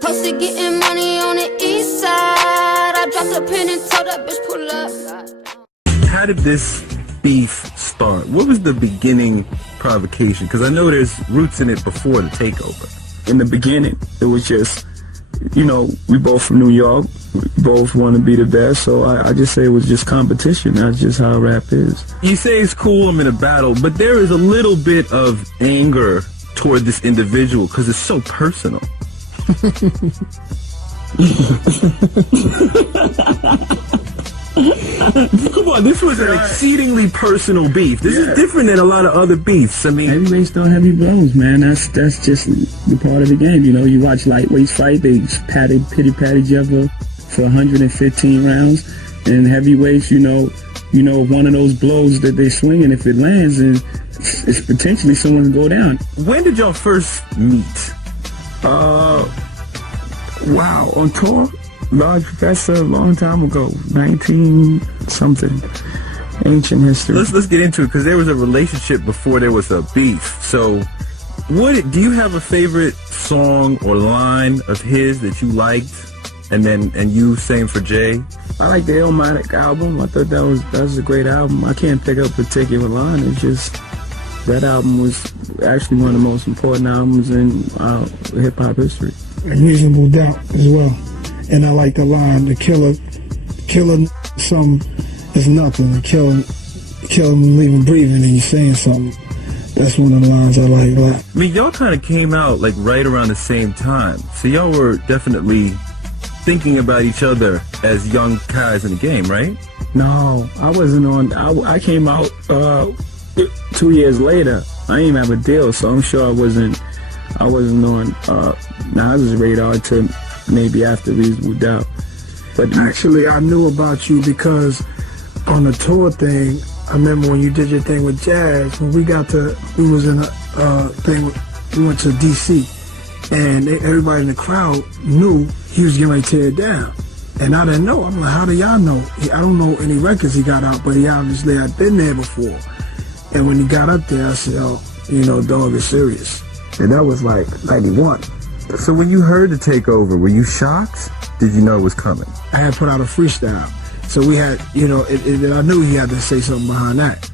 Posted getting money on the east side. I dropped a pin and told that bitch pull up. How did this beef start? What was the beginning provocation? Because I know there's roots in it before the takeover. In the beginning, it was just, you know, we both from New York. We both want to be the best, so I just say it was just competition. That's just how rap is. You say it's cool, I'm in a battle, but there is a little bit of anger toward this individual because it's so personal. Come on, this was an exceedingly personal beef. This is different than a lot of other beefs. I mean, heavyweights don't heavy blows, man. That's just the part of the game. You know, you watch lightweights fight, they pity pat each other for 115 rounds, and heavyweights, you know, one of those blows that they swing, and if it lands, and it's potentially someone can go down. When did y'all first meet? Wow, on tour? Large Professor, a long time ago, 19-something, ancient history. Let's get into it, because there was a relationship before there was a beef. So, do you have a favorite song or line of his that you liked, and you same for Jay? I like the Illmatic album. I thought that was a great album. I can't pick up a particular line. It's just that album was actually one of the most important albums in hip hop history. And Reasonable Doubt as well. And I like the line, the killer some is nothing, the kill him, leave him breathing, and you're saying something. That's one of the lines I like a lot. I mean, y'all kind of came out like right around the same time, so y'all were definitely thinking about each other as young guys in the game, right? No, I wasn't on. I came out 2 years later. I didn't even have a deal, so I'm sure I wasn't on Nas's radar to maybe after Reasonable Doubt. But actually, I knew about you because on the tour thing, I remember when you did your thing with Jazz, when we was in a thing, we went to DC, and everybody in the crowd knew he was getting ready to tear it down. And I didn't know. I'm like, how do y'all know? I don't know any records he got out, but he obviously had been there before. And when he got up there, I said, oh, you know, dog is serious. And that was like 91. So when you heard the takeover, were you shocked? Did you know it was coming? I had put out a freestyle. So we had, you know, I knew he had to say something behind that.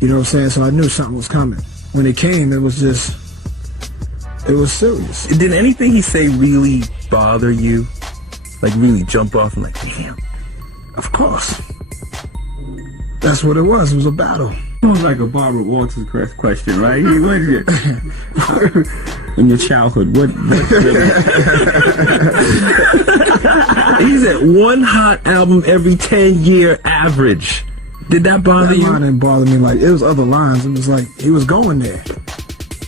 You know what I'm saying? So I knew something was coming. When it came, it was serious. Did anything he say really bother you? Like really jump off and like, damn? Of course. That's what it was. It was a battle. It was like a Barbara Walters question, right? What is it? In your childhood, what He said one hot album every 10-year average. Did that bother you? That line didn't bother me. Like, it was other lines. It was like he was going there.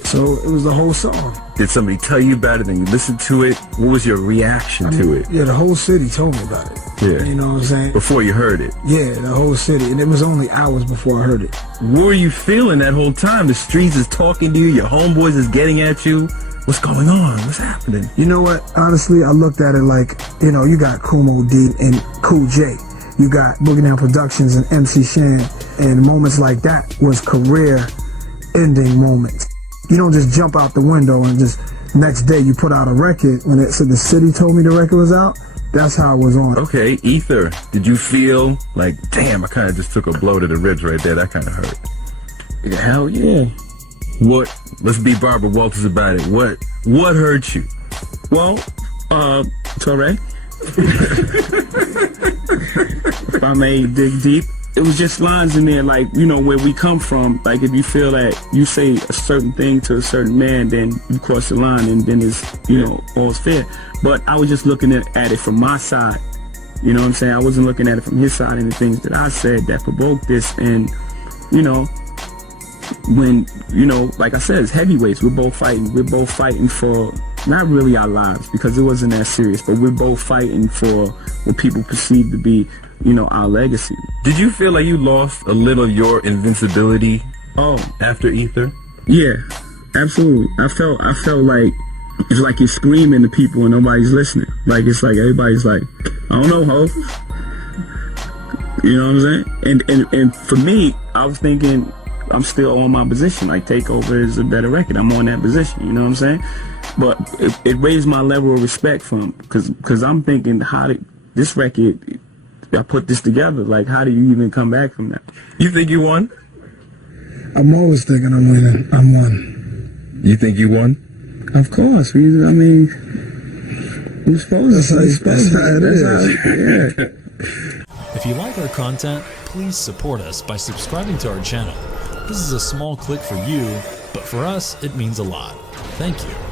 So it was the whole song. Did somebody tell you about it and you listened to it? What was your reaction to it? Yeah, the whole city told me about it. Yeah. You know what I'm saying? Before you heard it? Yeah, the whole city. And it was only hours before I heard it. What were you feeling that whole time? The streets is talking to you, your homeboys is getting at you. What's going on? What's happening? You know what? Honestly, I looked at it like, you know, you got Kumo D and Cool J. You got Boogie Down Productions and MC Shan. And moments like that was career-ending moments. You don't just jump out the window and just next day you put out a record. When it said the city told me the record was out, that's how it was on. Okay, Ether, did you feel like, damn, I kind of just took a blow to the ribs right there? That kind of hurt. Yeah, hell yeah. What? Let's be Barbara Walters about it. What hurt you? Well, it's all right. If I may dig deep, it was just lines in there like, you know, where we come from. Like, if you feel that you say a certain thing to a certain man, then you cross the line and then it's, you know, all's fair. But I was just looking at it from my side. You know what I'm saying? I wasn't looking at it from his side and the things that I said that provoked this. And, you know, when, you know, like I said, it's heavyweights. We're both fighting. We're both fighting for not really our lives because it wasn't that serious, but we're both fighting for what people perceive to be, you know, our legacy. Did you feel like you lost a little of your invincibility after Ether? Yeah, absolutely. I felt like it's like you're screaming to people and nobody's listening. Like, it's like everybody's like, I don't know, ho. You know what I'm saying? And for me, I was thinking I'm still on my position. Like, Takeover is a better record. I'm on that position. You know what I'm saying? but it raised my level of respect for him, because I'm thinking, this record, I put this together, like, how do you even come back from that? You think you won? I'm always thinking I'm winning. I'm one. You think you won? Of course. You're supposed to. That's how it is. Yeah. If you like our content, please support us by subscribing to our channel. This is a small click for you, but for us, it means a lot. Thank you.